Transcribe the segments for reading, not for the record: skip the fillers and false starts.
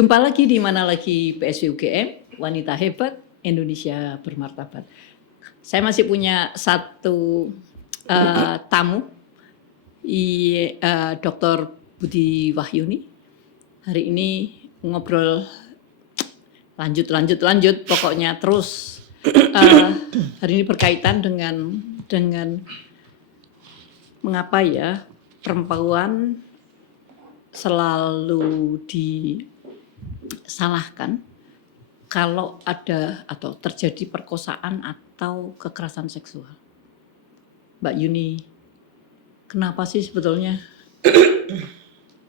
Jumpa lagi di Mana Lagi PSV UGM, Wanita Hebat, Indonesia Bermartabat. Saya masih punya satu tamu, Dr. Budi Wahyuni. Hari ini ngobrol lanjut, pokoknya terus. Hari ini berkaitan dengan mengapa ya perempuan selalu disalahkan kalau ada atau terjadi perkosaan atau kekerasan seksual. Mbak Yuni, kenapa sih sebetulnya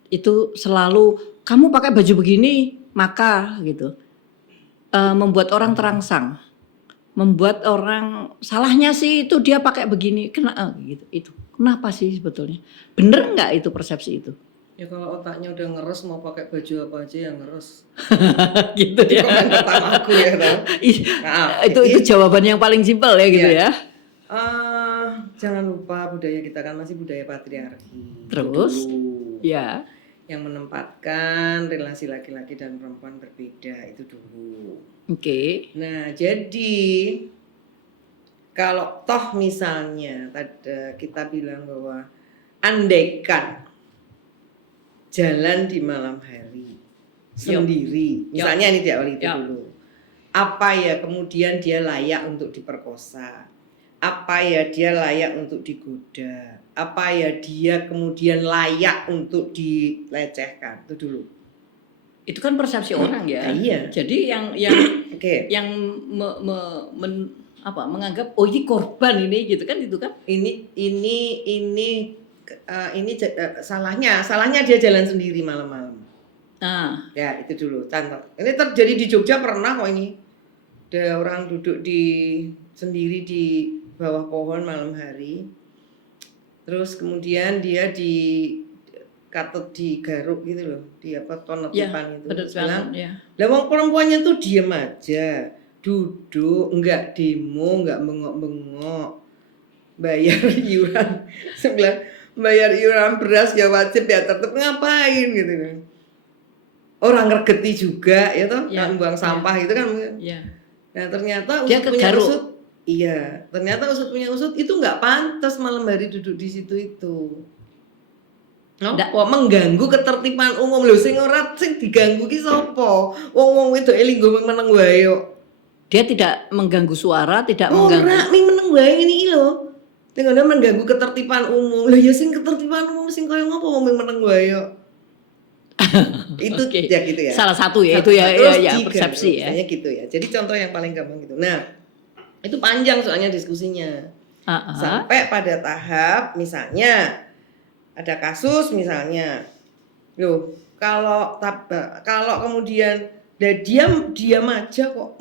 itu selalu kamu pakai baju begini maka gitu membuat orang terangsang, membuat orang salahnya sih itu dia pakai begini gitu itu kenapa sih sebetulnya, bener nggak itu persepsi itu? Ya kalau otaknya udah ngeres mau pakai baju apa aja yang ngeres. Gitu ya. Komen pertama aku ya tau. Itu jawaban yang paling simpel ya gitu ya. Jangan lupa budaya kita kan masih budaya patriarki. Terus dulu. Ya. Yang menempatkan relasi laki-laki dan perempuan berbeda itu dulu. Oke. Nah jadi kalau toh misalnya tadi kita bilang bahwa andaikan jalan di malam hari sendiri, misalnya ini di awal itu dulu, apa ya kemudian dia layak untuk diperkosa, apa ya dia layak untuk digoda, apa ya dia kemudian layak untuk dilecehkan, itu dulu. Itu kan persepsi orang ya. Iya. Jadi yang yang menganggap oh ini korban ini gitu kan, itu kan. Ini salahnya dia jalan sendiri malam-malam. Ya itu dulu contoh. Ini terjadi di Jogja pernah kok ini. Ada orang duduk sendiri di bawah pohon malam hari. Terus kemudian dia katut digaruk gitu loh, di tonetipan itu. Bilang, lah wong perempuannya tuh diem aja, duduk, enggak demo, enggak bengok-bengok, bayar iuran sebelah. Bayar iuran beras ya wajib ya tetap ngapain gitu kan. Orang ngergeti juga ya toh, buang sampah gitu kan. Nah ternyata usut punya usut. Iya, ternyata usut punya usut itu nggak pantas malam hari duduk di situ itu. Kok mengganggu ketertiban umum lho, sing diganggu ki sapa? Wong wedok linggo meneng wae yo. Dia tidak mengganggu suara, tidak mengganggu. Ora, meneng wae ngene iki lho. Tengene mengganggu ketertiban umum. Lah ya sing ketertiban umum sing kaya ngopo wong meneng wae yo. Itu ya gitu ya. Salah satu ya itu ya persepsi ya. Misalnya gitu ya. Jadi contoh yang paling gampang gitu. Nah, itu panjang soalnya diskusinya. Sampai pada tahap misalnya ada kasus misalnya. Loh, kalau kemudian dia diam aja kok.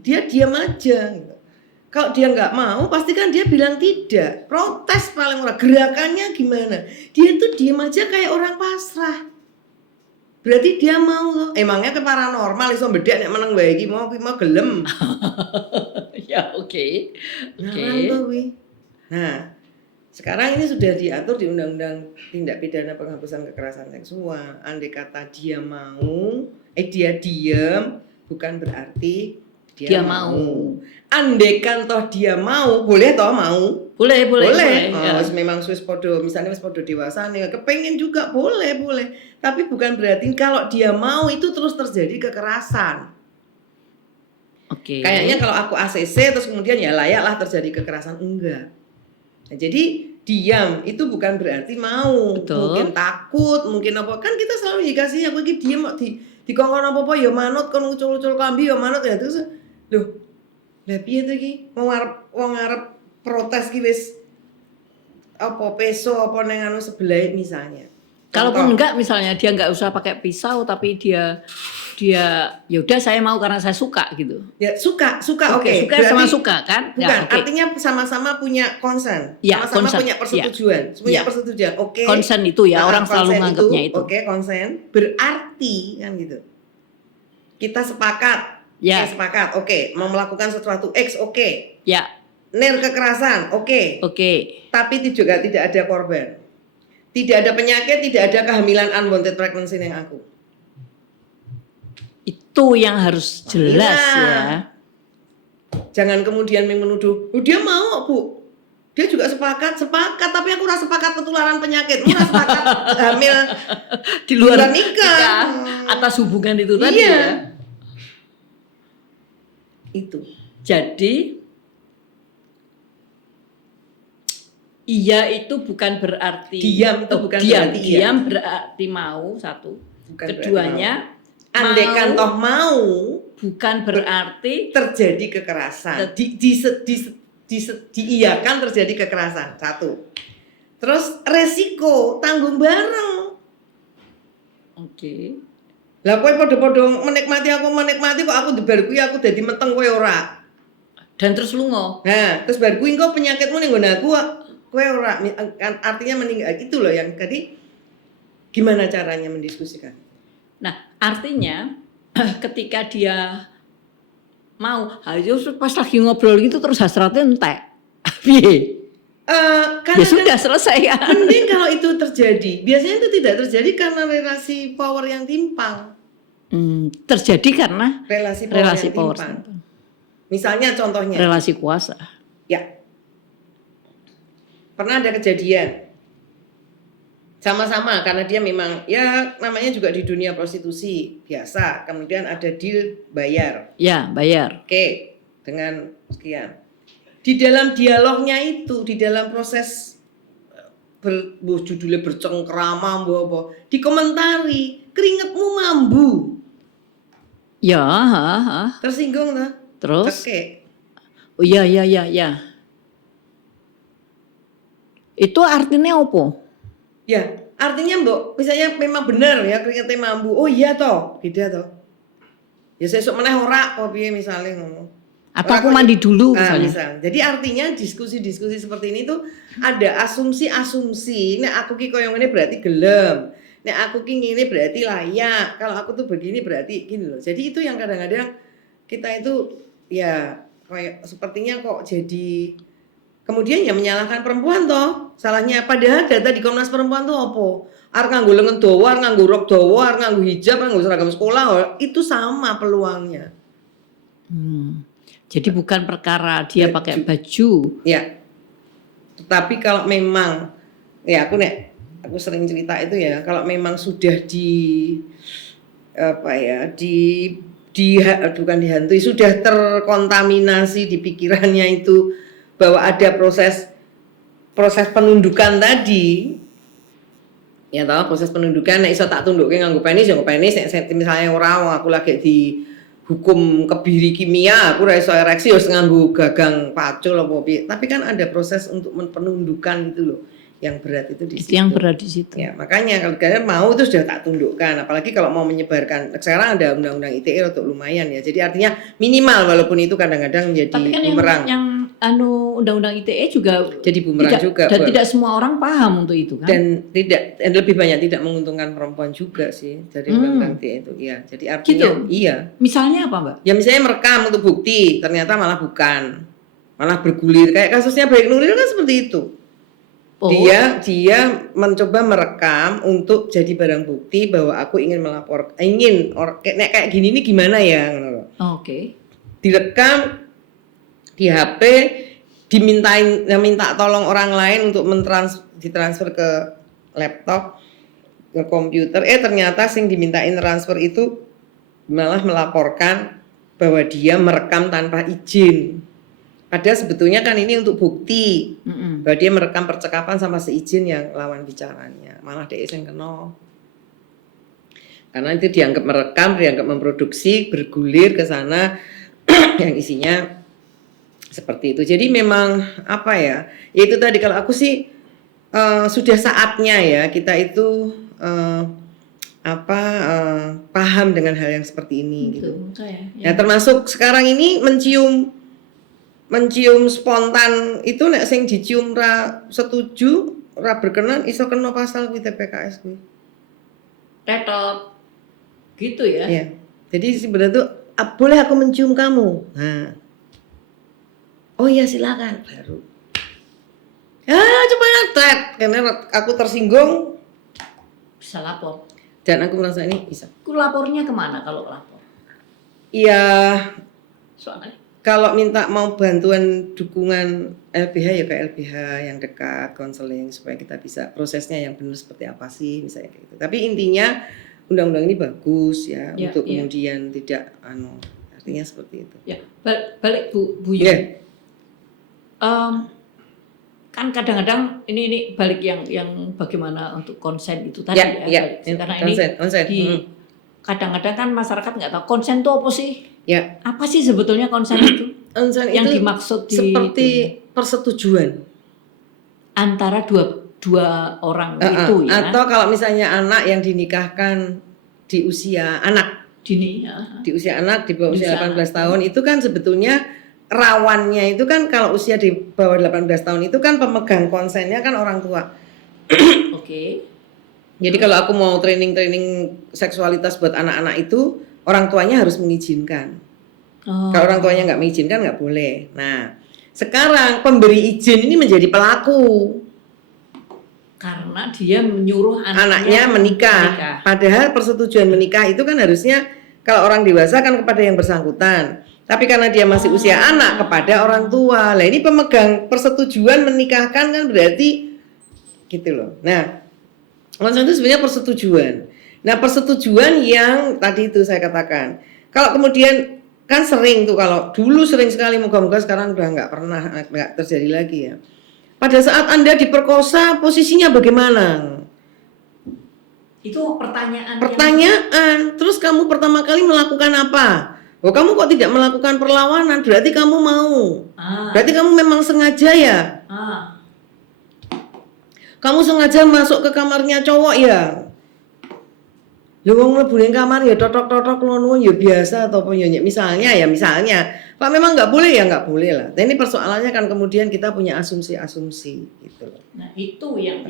Dia diam aja gitu. Kalau dia nggak mau, pasti kan dia bilang tidak. Protes paling murah. Gerakannya gimana? Dia tuh diam aja kayak orang pasrah. Berarti dia mau loh. Emangnya ke paranormal iso bedek nek meneng wae iki mau gelem. Ya oke. Nah, sekarang ini sudah diatur di Undang-Undang Tindak Pidana Penghapusan Kekerasan Seksual. Andai kata dia mau, dia diam, bukan berarti dia mau. Andaikan toh dia mau, boleh toh mau? Boleh. Memang wis podo, misalnya wis podo dewasa nih, kepengen juga boleh. Tapi bukan berarti kalau dia mau itu terus terjadi kekerasan. Oke. Kayaknya kalau aku ACC terus kemudian ya layaklah terjadi kekerasan, enggak. Nah, jadi diam itu bukan berarti mau. Betul. Mungkin takut, mungkin apa, kan kita selalu dikasih aku iki diam di kongkon apa ya manut kon ucul-ucul kambi ya manut ya terus loh. Lah piye to iki? Wong arep protes ki wis apa peso apa nang anu sebelah misalnya. Kalaupun enggak misalnya dia enggak usah pakai pisau tapi dia ya udah saya mau karena saya suka gitu. Ya suka oke. Suka sama suka kan? Bukan, ya, artinya sama-sama punya konsen. Ya, sama-sama punya persetujuan. Punya persetujuan. Oke. Konsen itu ya, orang selalu menganggapnya itu. Oke, konsen berarti kan gitu. Kita sepakat. Ya. Sepakat. Oke, mau melakukan sesuatu X oke. Ya. Ner kekerasan, oke. Tapi juga tidak ada korban. Tidak ada penyakit, tidak ada kehamilan unwanted pregnancy yang aku. Itu yang harus jelas Iya. ya. Jangan kemudian menuduh, oh, dia mau Bu, dia juga sepakat, tapi aku rasa sepakat ketularan penyakit, rasa sepakat hamil Di luar nikah. atas hubungan itu tadi Iya. ya. Itu. Jadi iya itu bukan berarti Diam itu bukan diam, berarti iya. diam berarti mau satu. Bukan Keduanya andaikan toh mau bukan berarti terjadi kekerasan. Diiyakan terjadi kekerasan. Satu. Terus resiko tanggung bareng. Oke. Lah kowe padha-padha menikmati kok aku dibar kuwi aku dadi meteng kowe ora. Dan terus lungo. Nah, terus bar kuwi engko penyakitmu ning nggon aku kowe ora, artinya meninggal. Itu loh yang tadi gimana caranya mendiskusikan. Nah, artinya ketika dia mau, ayo pas lagi ngobrol gitu terus hasratnya entek. Piye? Ya sudah selesai ya. Mending kalau itu terjadi. Biasanya itu tidak terjadi karena relasi power yang timpang. Terjadi karena relasi power yang timpang. Misalnya contohnya relasi kuasa. Ya. Pernah ada kejadian sama-sama karena dia memang ya namanya juga di dunia prostitusi biasa, kemudian ada deal bayar. Ya, bayar. Oke, dengan sekian. Di dalam dialognya itu, di dalam proses judulnya bercengkrama, dikomentari keringetmu mambu. Ya, Tersinggung lah. Terus? Oke. Oh iya. Itu artinya apa? Ya, artinya Mbok, misalnya memang benar ya keringetnya mambu. Oh iya toh, beda toh. Ya sesuk meneh ora kok piye misale ngomong. Atau aku mandi dulu misalnya. Misal. Jadi artinya diskusi-diskusi seperti ini tuh ada asumsi-asumsi. Nek aku ki koyo ngene berarti gelem. Nek aku ki ngene berarti layak. Kalau aku tuh begini berarti gini loh. Jadi itu yang kadang-kadang kita itu ya kayak sepertinya kok jadi kemudian ya menyalahkan perempuan toh. Salahnya padahal data di Komnas Perempuan tuh apa? Arep nganggo lengan dawa, arep nganggo rok dawa, arep nganggo hijab, arep nganggo seragam sekolah, itu sama peluangnya. Jadi bukan perkara dia pakai baju. Ya. Tetapi kalau memang ya aku sering cerita itu ya, kalau memang sudah bukan dihantui, sudah terkontaminasi di pikirannya itu bahwa ada proses penundukan tadi. Ya tahu proses penundukan nek iso tak tundukke nganggo penis ya nganggo penis, nek misalnya ora aku lagi di hukum kebiri kimia aku ora iso ereksi harus nganggo gagang pacul apa piye. Tapi kan ada proses untuk penundukan itu loh. Yang berat itu di situ. Yang berat di situ. Ya, makanya kalau kalian mau itu sudah tak tundukkan, apalagi kalau mau menyebarkan. Sekarang ada undang-undang ITE untuk lumayan ya. Jadi artinya minimal walaupun itu kadang-kadang menjadi tapi kan bumerang. yang undang-undang ITE juga jadi bumerang juga. Dan tidak semua orang paham untuk itu kan. Dan lebih banyak tidak menguntungkan perempuan juga sih dari undang-undang ITE itu. Ya, jadi artinya gitu? Iya. Misalnya apa, Mbak? Ya misalnya merekam untuk bukti, ternyata malah bukan. Malah bergulir kayak kasusnya Baik Nuril kan seperti itu. Oh. Dia mencoba merekam untuk jadi barang bukti bahwa aku ingin kayak gini ini gimana ya. Oke. Direkam di HP, minta tolong orang lain untuk ditransfer ke laptop, ke komputer. Ternyata sing dimintain transfer itu malah melaporkan bahwa dia merekam tanpa izin. Padahal sebetulnya kan ini untuk bukti bahwa dia merekam percakapan sama seizin yang lawan bicaranya. Malah dia yang kena. Karena itu dianggap merekam, dianggap memproduksi, bergulir ke sana yang isinya seperti itu. Jadi memang apa ya? Ya itu tadi kalau aku sih sudah saatnya ya kita itu paham dengan hal yang seperti ini gitu. Ya termasuk sekarang ini mencium spontan itu nek sing dicium ra setuju, ra berkenan iso kena pasal kuwi TPKS kuwi. Tetot. Gitu ya. Iya. Jadi sebenarnya tuh boleh aku mencium kamu. Nah. Oh iya silakan baru. Ya coba tet karena aku tersinggung bisa lapor. Dan aku merasa ini bisa. Aku lapornya kemana kalau lapor? Ya Soalnya kalau minta mau bantuan dukungan LBH ya ke LBH yang dekat, konseling supaya kita bisa prosesnya yang benar seperti apa sih misalnya kayak gitu. Tapi intinya undang-undang ini bagus ya, Ya, untuk ya. kemudian tidak artinya seperti itu. Ya, balik Bu Yuni. Ya. Kan kadang-kadang ini balik yang bagaimana untuk konsen itu tadi Ya. karena Konsen. ini kadang-kadang kan masyarakat nggak tahu konsen itu apa sih? Ya. Apa sih sebetulnya konsen itu? Konsen yang itu dimaksud seperti persetujuan antara dua orang itu ya. Atau kalau misalnya anak yang dinikahkan di usia anak dini ya. Di usia anak di bawah usia 18 tahun itu kan sebetulnya rawannya itu kan kalau usia di bawah 18 tahun itu kan pemegang konsennya kan orang tua. Oke. Jadi kalau aku mau training seksualitas buat anak-anak itu orang tuanya harus mengizinkan. Kalau orang tuanya nggak mengizinkan nggak boleh. Nah, sekarang pemberi izin ini menjadi pelaku. Karena dia menyuruh anaknya menikah. Padahal persetujuan menikah itu kan harusnya kalau orang dewasa kan kepada yang bersangkutan. Tapi karena dia masih usia anak kepada orang tua. Lah ini pemegang persetujuan menikahkan kan berarti gitu loh. Nah, konsen itu sebenarnya persetujuan. Nah, persetujuan yang tadi itu saya katakan. Kalau kemudian kan sering tuh kalau dulu sering sekali, moga-moga sekarang udah nggak terjadi lagi ya. Pada saat Anda diperkosa posisinya bagaimana? Itu pertanyaan. Terus kamu pertama kali melakukan apa? Oh, kamu kok tidak melakukan perlawanan? Berarti kamu mau. Berarti kamu memang sengaja ya? Kamu sengaja masuk ke kamarnya cowok ya? Lu wong mlebu ning kamar ya totok-totok ngono ya biasa atau apa ya misalnya. Kalau memang nggak boleh ya nggak boleh lah. Nah, ini persoalannya kan kemudian kita punya asumsi-asumsi gitu loh. Nah, itu yang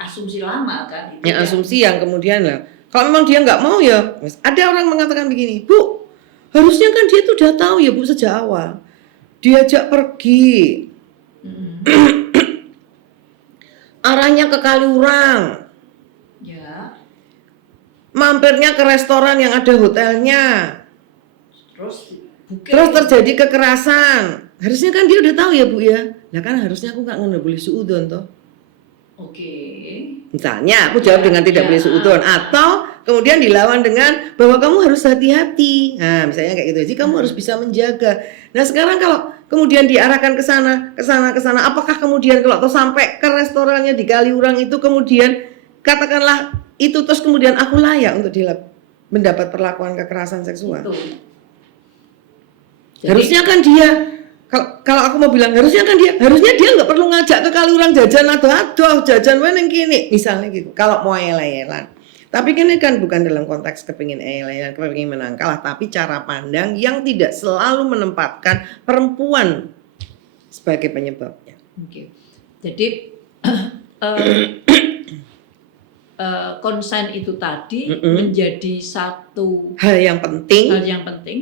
asumsi lama kan itu. Yang asumsi yang kemudian lah. Kalau memang dia nggak mau ya, ada orang mengatakan begini, "Bu, harusnya kan dia tuh udah tahu ya Bu sejak awal. Diajak pergi. Arahnya ke Kaliurang. Mampirnya ke restoran yang ada hotelnya. Terus terjadi kekerasan. Harusnya kan dia udah tahu ya Bu ya. Nah kan harusnya aku nggak boleh suudzon toh. Oke. Misalnya aku jawab dengan tidak boleh suudzon atau kemudian dilawan dengan bahwa kamu harus hati-hati. Nah misalnya kayak gitu. Jadi kamu harus bisa menjaga. Nah sekarang kalau kemudian diarahkan ke sana, apakah kemudian kalau sampai ke restorannya di Kaliurang itu kemudian katakanlah itu terus kemudian aku layak untuk mendapat perlakuan kekerasan seksual. Jadi, harusnya kan dia kalau aku mau bilang harusnya dia nggak perlu ngajak ke Kaliurang jajan adoh jajan wae ning kene misalnya gitu. Kalau mau eleh-elan. Tapi ini kan bukan dalam konteks kepengin eleh-elan, kepengin menang kalah, tapi cara pandang yang tidak selalu menempatkan perempuan sebagai penyebabnya. Oke. Jadi konsen itu tadi menjadi satu hal yang penting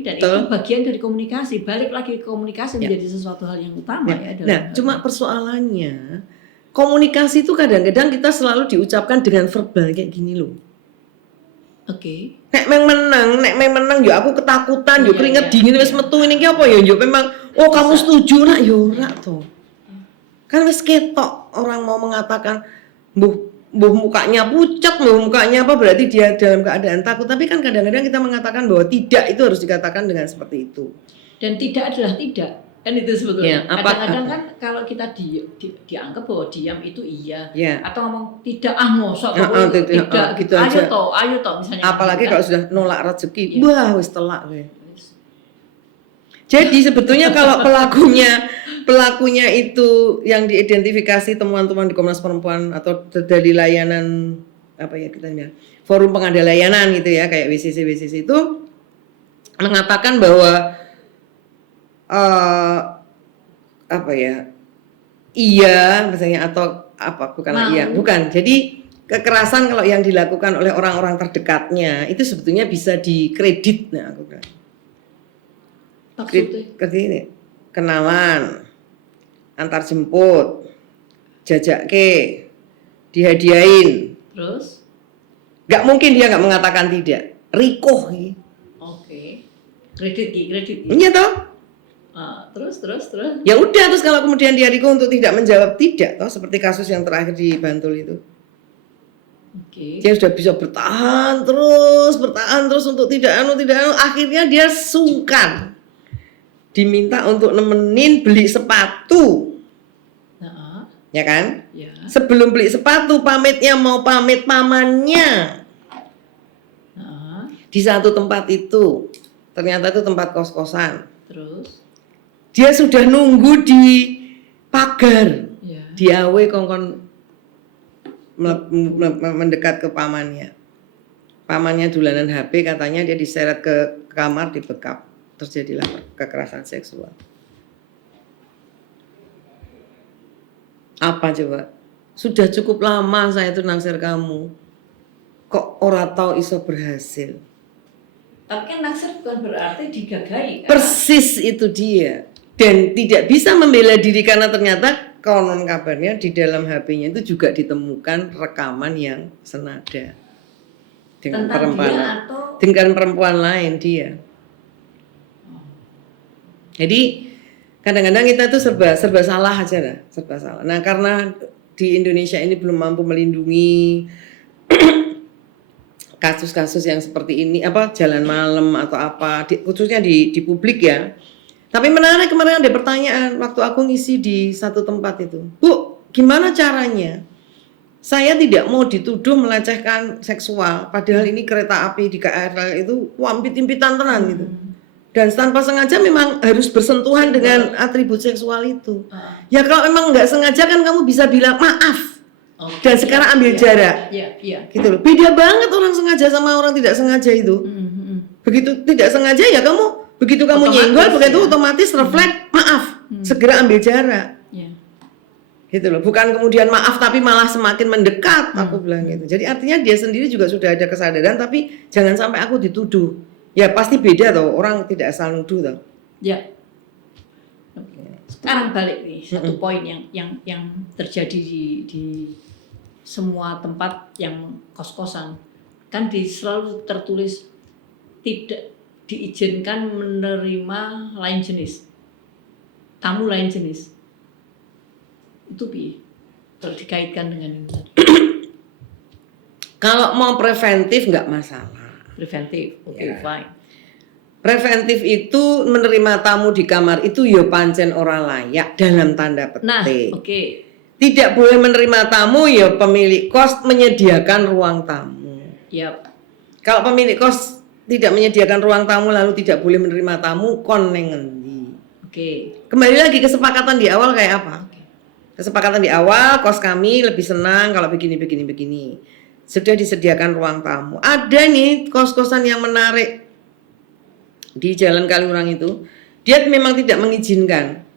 dan itu bagian dari komunikasi. Balik lagi ke komunikasi menjadi sesuatu hal yang utama ya. Nah, cuma persoalannya komunikasi itu kadang-kadang kita selalu diucapkan dengan verbal kayak gini loh. Oke. Nek menang yo aku ketakutan yo keringet dingin wis metu ini ki apa yo memang kamu setuju nak yo ora to. Kan wis ketok orang mau mengatakan mbuh mukanya pucat, mukanya apa berarti dia dalam keadaan takut. Tapi kan kadang-kadang kita mengatakan bahwa tidak itu harus dikatakan dengan seperti itu. Dan tidak adalah tidak. Kan itu sebetulnya. Kadang-kadang kan kalau kita dianggap bahwa diam itu iya. Atau ngomong tidak mosok tidak gitu aja. Ayo toh misalnya. Apalagi kalau sudah nolak rezeki. Wah, wis telak we. Jadi sebetulnya kalau pelakunya itu yang diidentifikasi temuan-temuan di Komnas Perempuan atau dari layanan apa ya kita bilang forum pengada layanan gitu ya kayak WCC itu mengatakan bahwa iya misalnya atau apa bukan jadi kekerasan kalau yang dilakukan oleh orang-orang terdekatnya itu sebetulnya bisa dikredit. Nah aku bilang ini kenalan, antar jemput, jajak dihadiahin. Terus? Gak mungkin dia gak mengatakan tidak. Rikoh. Oke. Kredit. Iya toh? Terus. Ya udah, terus kalau kemudian dia Riko untuk tidak menjawab tidak toh, seperti kasus yang terakhir di Bantul itu. Oke. Dia sudah bisa bertahan terus untuk tidak anu, akhirnya dia sungkan. Diminta untuk nemenin beli sepatu. Ya kan? Ya. Sebelum beli sepatu pamitnya mau pamit pamannya. Di satu tempat itu. Ternyata itu tempat kos-kosan. Terus dia sudah nunggu di pagar. ya. Dia kongkon mendekat ke pamannya. Pamannya dolanan HP, katanya dia diseret ke kamar, dibekap. Terjadilah kekerasan seksual. Apa coba? Sudah cukup lama saya itu naksir kamu. Kok ora tau iso berhasil? Tapi kan naksir bukan berarti digagai kan? Persis itu dia. Dan tidak bisa membela diri karena ternyata konon kabarnya di dalam HP-nya itu juga ditemukan rekaman yang senada dengan perempuan lain dia. Jadi kadang-kadang kita tuh serba salah aja lah, serba salah. Nah, karena di Indonesia ini belum mampu melindungi kasus-kasus yang seperti ini, jalan malam atau apa, khususnya di publik ya. Tapi menarik, kemarin ada pertanyaan waktu aku ngisi di satu tempat itu. Bu, gimana caranya? Saya tidak mau dituduh melecehkan seksual, padahal ini kereta api di KRL itu wampit-impitan tenan gitu. Dan tanpa sengaja memang harus bersentuhan dengan atribut seksual itu. Ya kalau memang nggak sengaja kan kamu bisa bilang maaf. Dan sekarang ambil jarak. Gitu loh. Beda banget orang sengaja sama orang tidak sengaja itu. Begitu tidak sengaja ya kamu, begitu kamu nyenggol, begitu otomatis refleks maaf, segera ambil jarak. Gitu loh. Bukan kemudian maaf tapi malah semakin mendekat, aku bilang gitu. Jadi artinya dia sendiri juga sudah ada kesadaran, tapi jangan sampai aku dituduh. Ya pasti beda toh, orang tidak asal nuduh toh. Ya. Sekarang balik nih satu poin yang terjadi di semua tempat yang kos-kosan. Kan selalu tertulis tidak diizinkan menerima lain jenis. Tamu lain jenis. Itu bi kalau dikaitkan dengan ini. Kalau mau preventif nggak masalah. Preventif, oke, fine. Preventif itu menerima tamu di kamar itu ya pancen ora layak dalam tanda petik. Nah, oke. Tidak boleh menerima tamu ya pemilik kos menyediakan ruang tamu. Yap. Kalau pemilik kos tidak menyediakan ruang tamu lalu tidak boleh menerima tamu, kon neng ngendi. Oke. Kembali lagi kesepakatan di awal kayak apa? Kesepakatan di awal, kos kami lebih senang kalau begini. Sudah disediakan ruang tamu. Ada nih kos-kosan yang menarik di Jalan Kaliurang itu. Dia memang tidak mengizinkan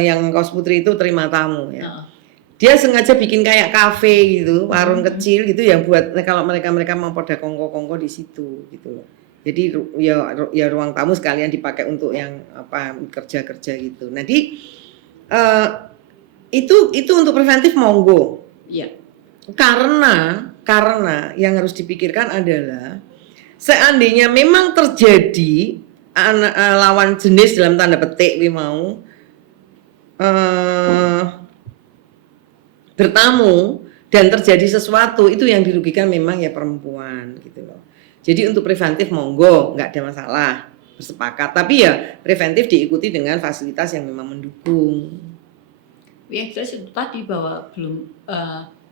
yang kos putri itu terima tamu ya. Dia sengaja bikin kayak kafe gitu, warung kecil gitu ya buat kalau mereka mau pada kongko-kongko di situ gitu loh. Jadi ya ruang tamu sekalian dipakai untuk yang kerja-kerja gitu. Nah, itu untuk preventif monggo. Iya. Karena yang harus dipikirkan adalah seandainya memang terjadi lawan jenis dalam tanda petik bertamu dan terjadi sesuatu, itu yang dirugikan memang ya perempuan gitu loh. Jadi untuk preventif monggo, nggak ada masalah, bersepakat. Tapi ya preventif diikuti dengan fasilitas yang memang mendukung. Yang jelas itu tadi bahwa belum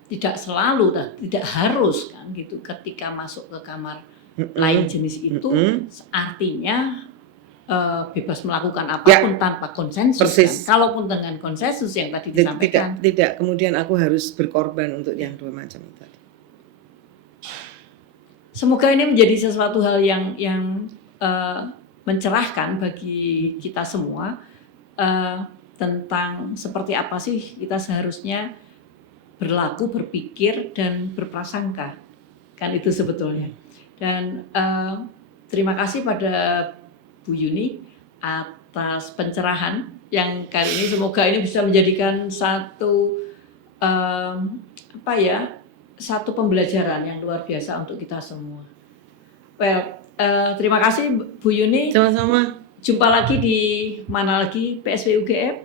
tidak selalu, tidak harus kan gitu. Ketika masuk ke kamar lain jenis itu, artinya bebas melakukan apapun tanpa konsensus. Kan? Kalaupun dengan konsensus yang tadi disampaikan. Tidak, kemudian aku harus berkorban untuk yang dua macam itu tadi. Semoga ini menjadi sesuatu hal yang mencerahkan bagi kita semua tentang seperti apa sih kita seharusnya berlaku, berpikir, dan berprasangka. Kan itu sebetulnya. Dan terima kasih pada Bu Yuni atas pencerahan yang kali ini, semoga ini bisa menjadikan satu satu pembelajaran yang luar biasa untuk kita semua. Well, Terima kasih Bu Yuni. Sama-sama. Jumpa lagi di mana lagi PSW UGM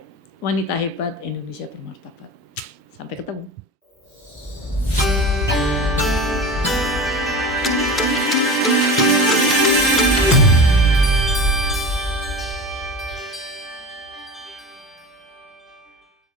Wanita Hebat Indonesia Bermartabat. Sampai ketemu.